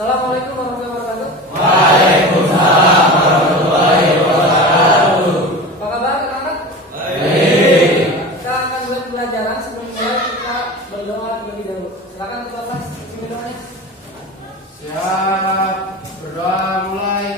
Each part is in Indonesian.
Assalamualaikum warahmatullahi wabarakatuh. Waalaikumsalam warahmatullahi wabarakatuh. Apa kabar anak-anak? Baik. Kita akan mulai pelajaran. Sebelum mulai kita berdoa terlebih dahulu. Silakan ketua kelas isi doanya. Siap. Berdoa mulai.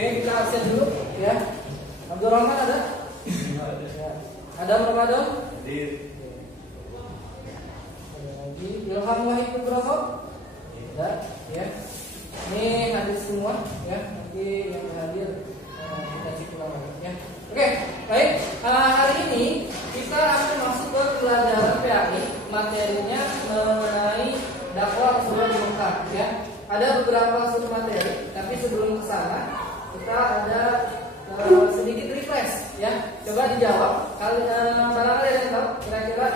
Oke, kita absen dulu ya. Abdul Rahman ada? Ada Ramadan? Ada lagi. Ilham Wahid Nugroho? Ada ya. Ini hadir semua ya. Nanti yang hadir kita cek ulang lagi ya. Oke, baik. Hari ini kita akan masuk ke pelajaran PAI. Materinya mengenai dakwah Rasulullah di Mekah ya. Ada beberapa sub materi, tapi sebelum ke sana kita ada sedikit refresh ya. Coba dijawab. Barangkali ada yang tahu kira-kira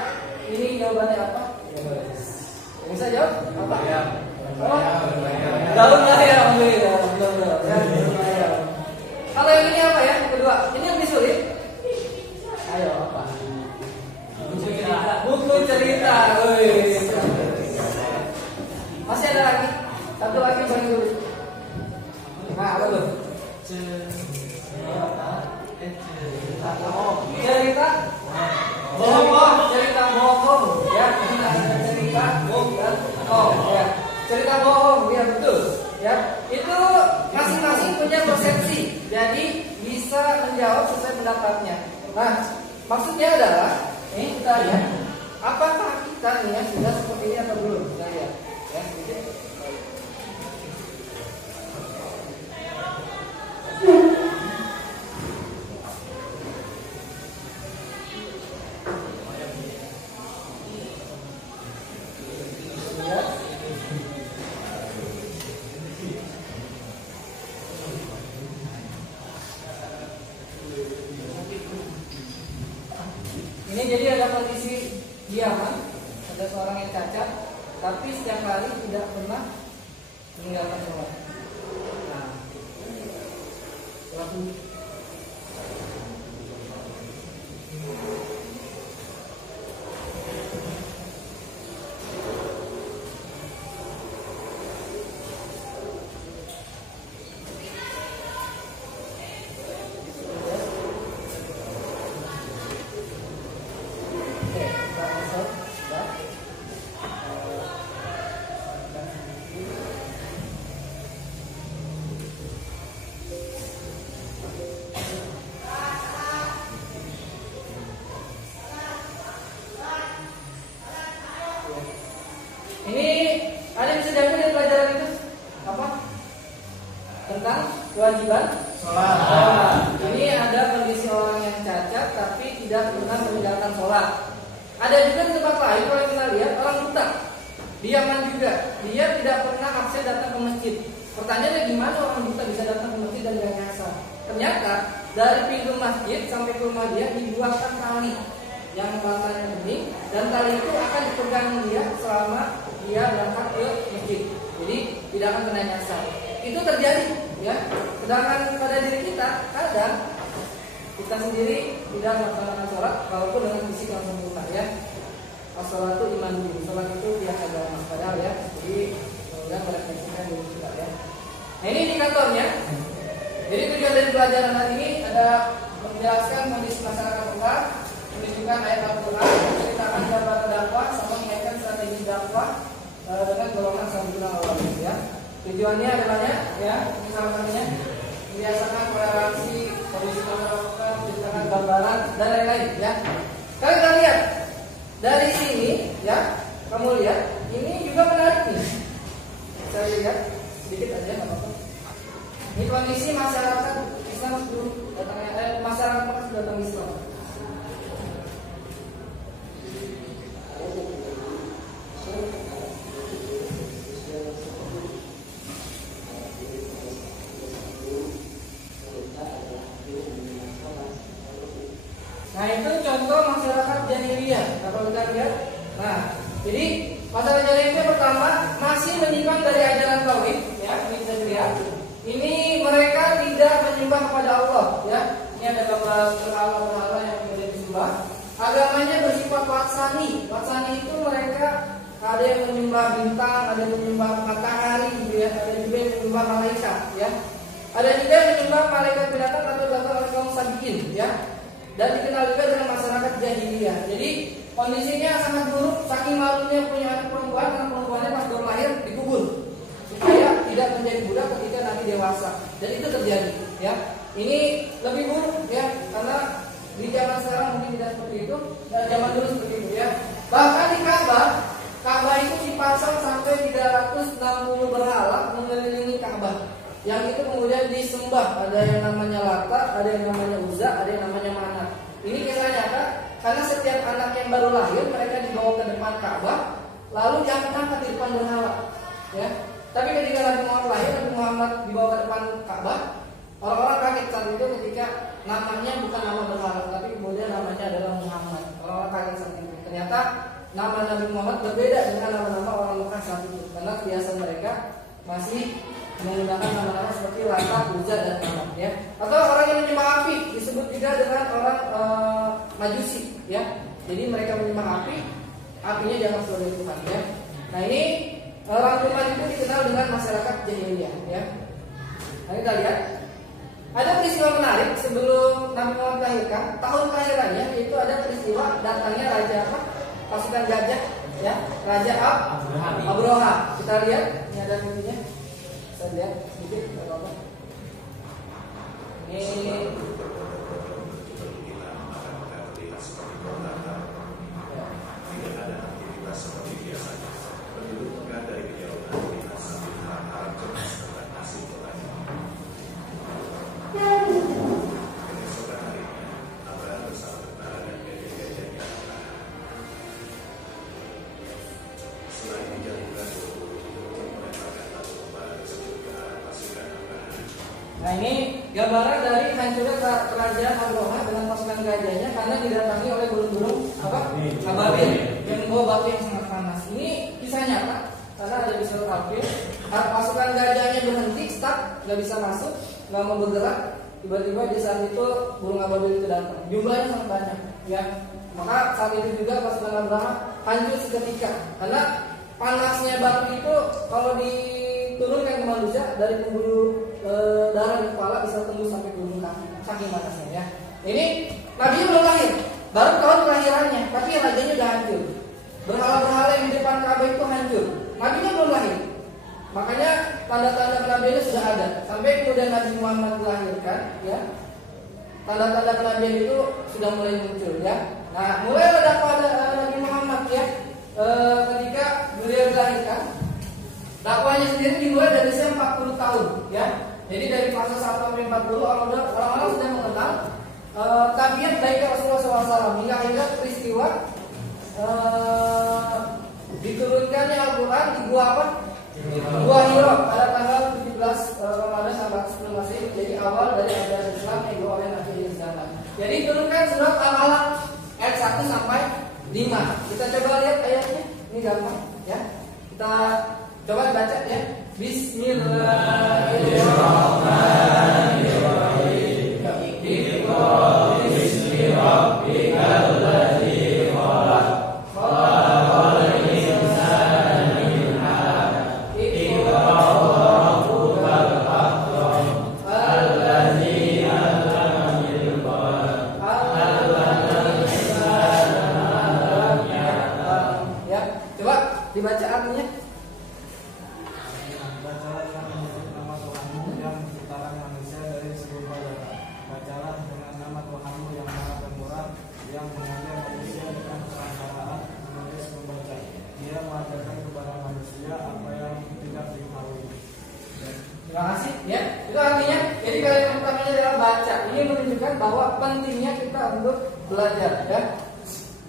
ini jawabannya apa? Bisa jawab? Apa? Ya. Oh, daun lah ya, alhamdulillah. Ya. Kalau yang ini apa ya? Kedua, ini yang disulit. Ayo apa? Buku cerita. Masih ada lagi? Satu lagi yang paling sulit. Nah, apa tuh? Cerita bohong, cerita bohong ya. Kita ada cerita bohong ya. Cerita bohong ya, betul ya. Itu masing-masing punya persepsi, jadi bisa menjawab sesuai pendapatnya. Nah, maksudnya adalah ini kita lihat apakah kita nih ya sudah seperti ini atau belum. Kita lihat ya sedikit. Ini jadi ada kondisi diaman, ada seorang yang cacat, tapi setiap hari tidak pernah meninggalkan sholat. Nah, sholat dulu. Ini ada yang bisa diambil dari pelajaran itu apa? Tentang kewajiban sholat. Ini ada kondisi orang yang cacat tapi tidak pernah meninggalkan sholat. Ada juga di tempat lain kalau kita lihat orang buta, diaman juga, dia tidak pernah absen datang ke masjid. Pertanyaannya gimana orang buta bisa datang ke masjid dan gak nyasar? Ternyata dari pintu masjid sampai ke rumah dia dibuatkan tali yang warnanya bening, dan tali itu akan dipegang dia selama dia berangkat ke masjid. Jadi tidak akan kena nyasar. Itu terjadi ya. Sedangkan pada diri kita kadang kita sendiri tidak melaksanakan sholat walaupun dengan fisik yang sempurna ya. Sholat itu iman dulu, sholat itu dia agama padahal ya. Jadi kemudian merefleksikan diri kita ya. Nah, ini indikatornya. Jadi tujuan dari pelajaran hari ini ada menjelaskan kondisi masyarakat Mekah, menunjukkan ayat Al-Quran, menceritakan jawaban dakwah, sama mengaitkan strategi berdakwah dengan golongan sambungan Allah ya. Tujuannya adalah ya, misalnya membiasakan toleransi, kondisi masyarakat, menciptakan gambaran dan lain-lain ya. Kalian kita lihat dari sini ya, kamu lihat ini juga menarik nih. Saya lihat sedikit aja nggak apa-apa. Ini kondisi masyarakat Islam dulu datangnya masyarakat Mekah datang Islam. Nah itu contoh masyarakat jahiliyah. Kalau kita lihat, nah jadi masyarakat jahiliyah pertama masih menyimpang dari ajaran tauhid, ya ini bisa dilihat. Ini mereka tidak menyembah kepada Allah, ya. Ini ada gambar berhala-berhala yang kemudian disembah. Agamanya bersifat watsani. Watsani itu mereka ada yang menyembah bintang, ada yang menyembah matahari, gitu ya. Ada juga yang menyembah malaikat, ya. Ada juga yang menyembah malaikat binatang atau datang oleh kaum sabiin, ya. Dan dikenal juga dengan masyarakat jahiliyah. Jadi kondisinya sangat buruk, saking malunya punya anak perempuannya pas baru lahir dikubur supaya tidak menjadi budak ketika nanti dewasa. Dan itu terjadi, ya. Ini lebih buruk, ya, karena di zaman sekarang mungkin tidak seperti itu, dan zaman dulu seperti itu, ya. Bahkan di Ka'bah itu dipasang sampai 360 berhala mengelilingi Ka'bah. Yang itu kemudian disembah, ada yang namanya Lata, ada yang namanya Uzza, ada yang namanya Manat. Ini kisah nyata, karena setiap anak yang baru lahir mereka dibawa ke depan Ka'bah, lalu diangkat di depan berhala. Ya. Tapi ketika Nabi Muhammad lahir, Nabi Muhammad dibawa ke depan Ka'bah, orang-orang kaget saat itu ketika namanya bukan nama berhala, tapi kemudian namanya adalah Muhammad. Orang-orang kaget saat itu. Ternyata nama Nabi Muhammad berbeda dengan nama-nama orang Mekah saat itu, karena kebiasaan mereka masih menggunakan nama-nama seperti Lata, Uzza dan Manat, ya. Atau orang yang menyembah api disebut juga dengan orang Majusi, ya. Jadi mereka menyembah api, apinya dianggap sebagai Tuhan, ya. Nah ini orang Tuhan itu dikenal dengan masyarakat jahiliyah, ya. Nah kita lihat ada peristiwa menarik sebelum Nabi Muhammad dilahirkan, tahun kelahirannya yaitu ada peristiwa datangnya raja apa? Pasukan gajah, ya. Raja Abraha. Kita lihat ini ada videonya. Kita lihat sedikit apa-apa. Ini Nah ini gambaran dari hancurnya kerajaan Abraha dengan pasukan gajahnya karena didatangi oleh burung-burung ababil yang membawa batu yang sangat panas. Ini kisah nyata karena ada di surat Al-Fil. Pasukan gajahnya berhenti, stuck, nggak bisa masuk, nggak mau bergerak. Tiba-tiba di saat itu burung ababil itu datang. Jumlahnya sangat banyak, ya. Maka saat itu juga pasukan Abraha hancur seketika karena panasnya batu itu kalau diturunkan ke manusia dari pembuluh darah di kepala bisa tembus sampai ke ujung kaki, saking panasnya, ya. Ini Nabi belum lahir, baru tahun kelahirannya, tapi rajanya udah hancur. Berhala-berhala yang di depan Ka'bah itu hancur. Nabinya belum lahir, makanya tanda-tanda kenabiannya sudah ada. Sampai kemudian Nabi Muhammad dilahirkan, ya, tanda-tanda kenabian itu sudah mulai muncul, ya. Nah, mulai dakwah Nabi Muhammad, ya, ketika beliau dilahirkan. Dakwahnya sendiri dimulai dari usia 40 tahun, ya. Jadi dari fase 1 sampai 40 orang-orang sudah mengenal tabiat baik Rasulullah SAW hingga akhirnya peristiwa diturunkannya Al-Quran di gua apa? Gua Hira pada tanggal 17 Ramadan 1410 Masehi, jadi awal dari ajaran Islam yang dibawa oleh Nabi Muhammad. Jadi turunkan surat Al-Alaq ayat 1 sampai 5. Kita coba lihat ayatnya, ini gampang, ya. Kita coba baca, ya. Bismillahirrahmanirrahim. Iqra bismi rabbikal ladzi khalaq. Khalaqal insana min 'alaq. Iqra wa rabbukal akram. Alladzi 'allama bil qalam. 'allamal insana ma lam ya'lam. Ya, coba Dibaca artinya. Bacalah yang menyebut nama Tuhanmu yang menciptakan manusia dari segumpal darah. Bacalah dengan nama Tuhanmu yang maha pemurah, yang mengajar manusia dengan keangkaraan menulis membaca. Dia mengajarkan kepada manusia apa yang tidak diketahui. Terima kasih ya. Itu artinya, jadi kalimat pertamanya adalah baca. Ini menunjukkan bahwa pentingnya kita untuk belajar ya.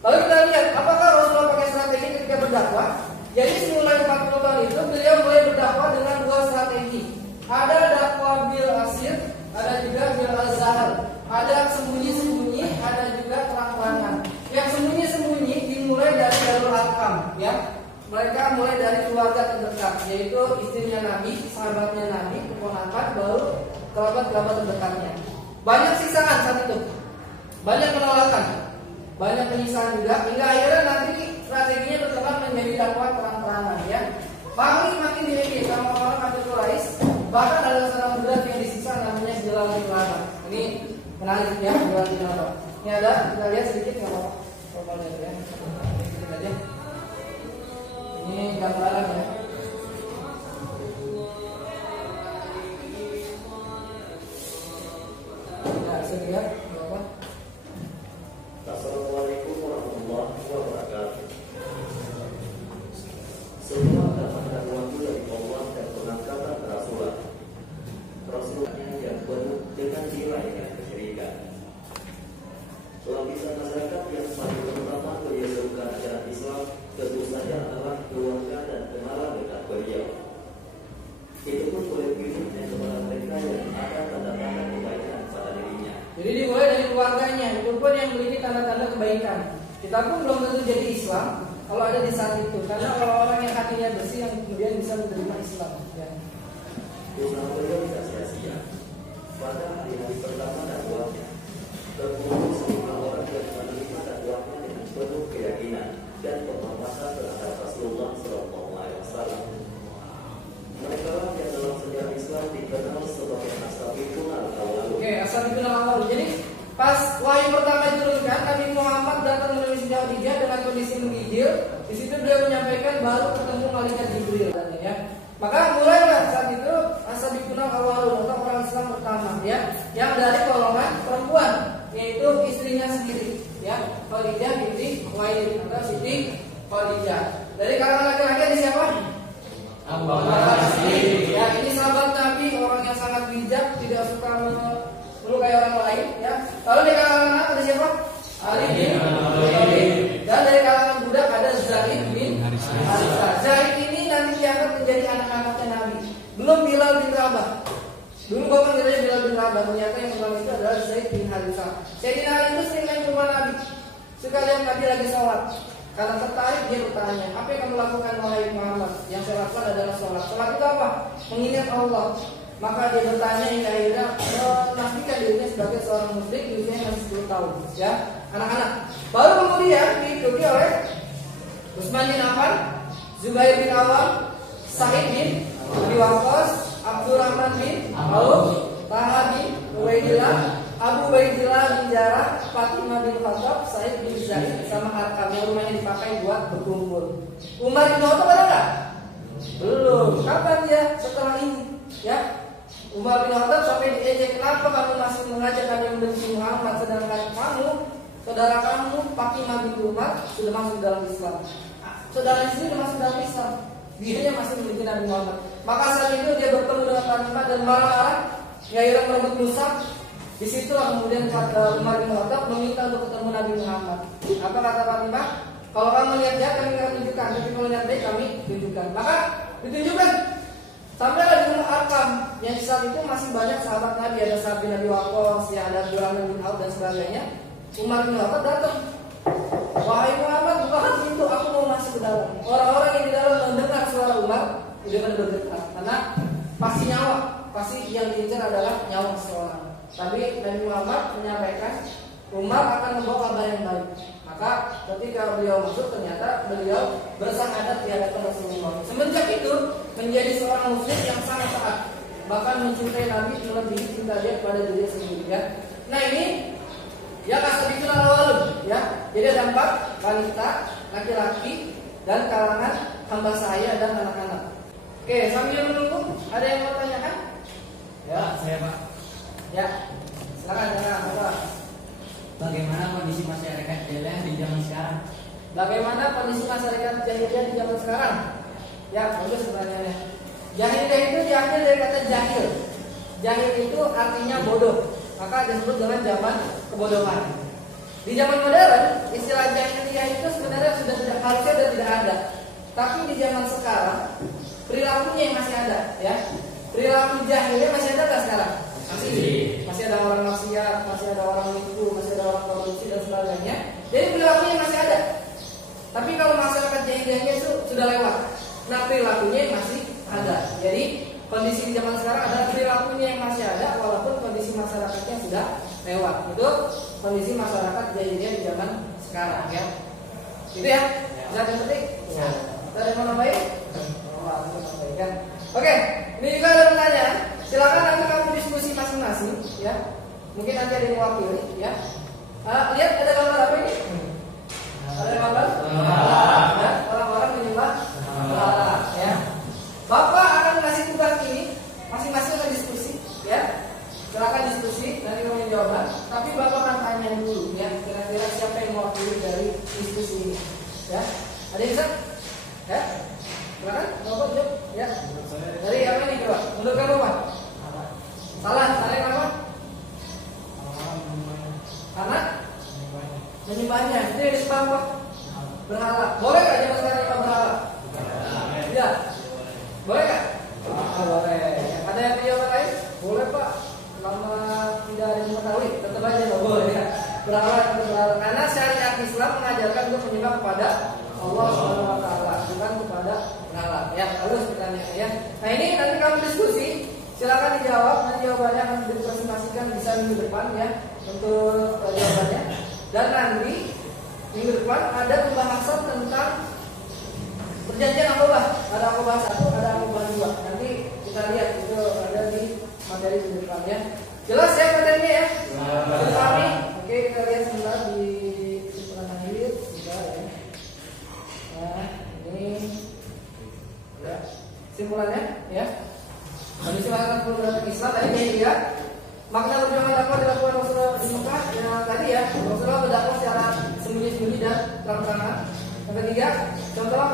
Lalu kita lihat apakah Rasulullah pakai strategi ketika berdakwah. Jadi semulai 40 tahun itu beliau mulai berdakwah dengan dua strategi. Ada dakwah bil asir, ada juga bil azhar. Ada sembunyi-sembunyi, ada juga terang-terangan. Yang sembunyi-sembunyi dimulai dari Darul Arqam ya. Mereka mulai dari keluarga terdekat, yaitu istrinya Nabi, sahabatnya Nabi, keponakan, baru kerabat-kerabat terdekatnya. Banyak siksaan saat itu, banyak penolakan, banyak penyiksaan juga, hingga akhirnya nanti strateginya berkembang menjadi dakwah terang-terangan ya. Makin diikuti sama orang kafir Quraisy, bahkan ada seorang budak yang disiksa namanya Bilal bin Rabah. Ini menarik ya, Bilal bin Rabah. Ini ada, kita lihat sedikit nggak apa-apa, coba lihat ya, sedikit aja. Ini gambaran ya. Nah, bisa lihat berapa? Assalamualaikum warahmatullahi wabarakatuh. Semua dapat waktu dari Allah dan pengangkatan Rasulnya yang penuh dengan nilai yang kesyirikan. Lapisan masyarakat yang paling pertama beliau serukan ajaran Islam tentu saja adalah keluarga dan kenalan dekat beliau. Itu pun boleh diberikan kepada mereka yang ada tanda-tanda kebaikan pada dirinya. Jadi dimulai dari keluarganya, itu pun yang memiliki tanda-tanda kebaikan. Kita pun belum tentu jadi Islam kalau ada di saat itu, karena kalau orang yang hatinya bersih yang kemudian bisa menerima Islam. Ya. Usaha beliau tidak sia-sia. Pada hari-hari pertama dakwahnya, terkumpul semua orang yang menerima dakwahnya dengan penuh keyakinan dan penghormatan terhadap Rasulullah SAW. Mereka lah yang dalam sejarah Islam dikenal sebagai As-Sabiqun al-Awwal. Oke, As-Sabiqun al-Awwal. Jadi pas wahyu pertama diturunkan, Nabi Muhammad datang menulis Khadijah dengan kondisi menggigil. Di situ beliau menyampaikan baru ketemu malaikat Jibril ya. Maka mulailah saat itu As-Sabiqun al-Awwal atau orang Islam pertama ya, yang dari golongan perempuan, yaitu istrinya sendiri ya, Khadijah binti Khuwailid atau Siti Khadijah. Dari kalangan laki-laki ada siapa? Abu Bakar Siddiq. Ya, ini sahabat Nabi, orang yang sangat bijak, tidak suka melukai orang lain ya. Lalu dari kalangan anak ada siapa? Ali bin Abi Thalib. Dan dari kalangan budak ada Zaid bin Harithah. Zaid ini nanti diangkat menjadi anak-anaknya Nabi. Belum Bilal bin Rabah. Dulu gua panggilnya Bilal bin Rabah, ternyata yang pertama itu adalah Zaid bin Harithah. Sayyidina Ali itu sering main ke rumah Nabi. Suka lihat Nabi lagi sholat. Karena tertarik dia bertanya, apa yang kamu lakukan wahai Muhammad? Yang saya lakukan adalah sholat. Sholat itu apa? Mengingat Allah. Maka dia bertanya hingga akhirnya menafikan dirinya sebagai seorang muslim di usia yang 10 tahun. Ya, anak-anak. Baru kemudian diikuti oleh Utsman bin Affan, Zubair bin Awam, Sa'id bin Abi Waqqas, Abdurrahman bin Auf, Talha bin Ubaidillah, Abu Ubaidillah bin Jarrah, Fatimah bin Khattab, Sa'id bin Zaid, sama Arqam yang rumahnya dipakai buat berkumpul. Umar bin Khattab ada nggak? Belum. Kapan dia? Setelah ini, ya. Umar bin Khattab sampai diejek, kenapa kamu masih mengajak kami membenci Muhammad, sedangkan kamu, saudara kamu, Fatimah bin Umar sudah masuk dalam Islam. Saudara istri sudah masuk dalam Islam. Dia masih membenci Nabi Muhammad. Maka saat itu dia bertemu dengan Fatimah dan marah-marah, gairah merebut Musab. Di situlah kemudian Umar bin Khattab meminta untuk ketemu Nabi Muhammad. Apa kata Fatimah? Kalau kamu lihat dia, kami akan tunjukkan. Tapi kalau lihat dia, kami tunjukkan. Maka ditunjukkan. Sampailah di rumah Arqam. Yang saat itu masih banyak sahabat Nabi. Ada Sa'ad bin Abi Waqqas, ada Abdurrahman bin Auf dan sebagainya. Umar bin Khattab datang. Wahai Muhammad, bukakan pintu, aku mau masuk ke dalam. Orang-orang yang di dalam mendengar suara Umar udah pada bergetar. Karena pasti nyawa. Pasti yang diincar adalah nyawa seseorang. Tapi Nabi Muhammad menyampaikan Umar akan membawa kabar yang baik. Maka ketika beliau masuk, ternyata beliau bersyahadat di hadapan Rasulullah. Semenjak itu menjadi seorang muslim yang sangat taat, bahkan mencintai Nabi melebihi cinta dia kepada dirinya sendiri. Ya. Nah ini yang As-Sabiqun al-Awwal ya. Jadi ada 4 wanita, laki-laki dan kalangan hamba saya dan anak-anak. Oke, sambil menunggu, ada yang mau tanyakan? Ya, saya Pak. Ya, silakan Pak. Bagaimana kondisi masyarakat jahiliyah di zaman sekarang? Bagaimana kondisi masyarakat jahiliyah di zaman sekarang? Ya, bagus pertanyaannya. Jahiliyah itu diambil dari kata jahil. Jahil itu artinya bodoh, maka disebut dengan zaman kebodohan. Di zaman modern, istilah jahiliyah itu sebenarnya sudah tidak harusnya dan tidak ada. Tapi di zaman sekarang, perilakunya yang masih ada, ya. Perilaku jahiliyah masih ada nggak sekarang? Masih ada orang maksiat, masih ada orang nipu, masih ada orang korupsi dan sebagainya. Jadi perilakunya masih ada. Tapi kalau masyarakat jahiliyahnya itu sudah lewat. Nah, perilakunya masih ada. Jadi kondisi di zaman sekarang adalah perilakunya yang masih ada, walaupun kondisi masyarakatnya sudah lewat. Itu kondisi masyarakat jahiliyah di zaman sekarang, ya. Itu ya. Bisa dipetik? Ya. Ada yang mau nambahin? Kan? Oke, ini juga ada pertanyaan. Silakan nanti kamu diskusi masing-masing, ya. Mungkin nanti ada yang mewakili, ya. Lihat ada gambar apa ini? Ada gambar? Ya, orang-orang menyembah berhala, ya. Bapak akan kasih tugas ini, masing-masing akan diskusi, ya. Silakan diskusi, nanti kamu jawaban. Tapi Bapak akan tanya dulu, ya. Kira-kira siapa yang mewakili dari diskusi ini, ya. Ada yang bisa? Ya. Silakan, Bapak jawab, ya. Dari apa ini coba? Menurut kamu Pak? Salah, salah apa? Karena menyembahnya. Itu yang disembah apa? Berhala. Boleh nggak zaman sekarang nyembah berhala? Tidak. Boleh nggak? Boleh. Ada yang menjawab lain? Boleh Pak. Selama tidak ada yang mengetahui, tetap aja nggak boleh ya. Berhala. Karena syariat Islam mengajarkan untuk menyembah kepada Allah Subhanahu Wa Taala, bukan kepada berhala. Ya, bagus pertanyaannya ya. Nah ini nanti kamu diskusi. Silakan dijawab, nanti jawabannya akan dipresentasikan bisa minggu depan ya untuk jawabannya. Dan nanti minggu depan ada pembahasan tentang perjanjian Aqabah. Ada Aqabah 1, ada Aqabah 2. Nanti kita lihat itu ada di materi minggu depan ya. Jelas ya materinya ya? Kami. Oke, kita lihat sebentar di kesimpulan akhir sudah ya. Nah, ini ya kesimpulannya ya. Kondisi masyarakat beragama Islam tadi jahiliyah. Makna perjuangan dakwah dilakukan Rasulullah di Mekah yang tadi ya. Rasulullah berdakwah secara sembunyi-sembunyi dan terang-terangan. Yang ketiga, contoh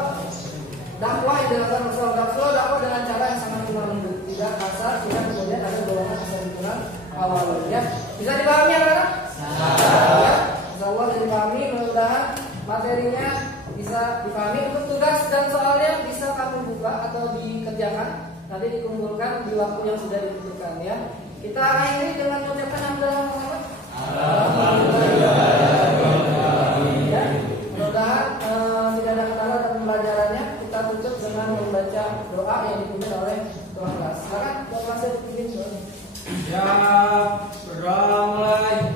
dakwah yang dilakukan Rasulullah dakwah dengan cara yang sangat lemah lembut, tidak kasar, tidak kemudian ada golongan kesimpulan awal ya. Bisa dipahami anak-anak? Ya. Insyaallah bisa dipahami, mudah-mudahan materinya bisa dipahami. Untuk tugas dan soalnya bisa kamu buka atau dikerjakan. Nanti dikumpulkan di waktu yang sudah ditentukan ya. Kita akhiri dengan mengucapkan hamdalah. Ya, mudah-mudahan tidak ada kendala dalam pembelajarannya. Kita tutup dengan membaca doa yang dipimpin oleh Tuhan. Silakan, Bapak Syed bikin doa. Ya, berdoa mulai.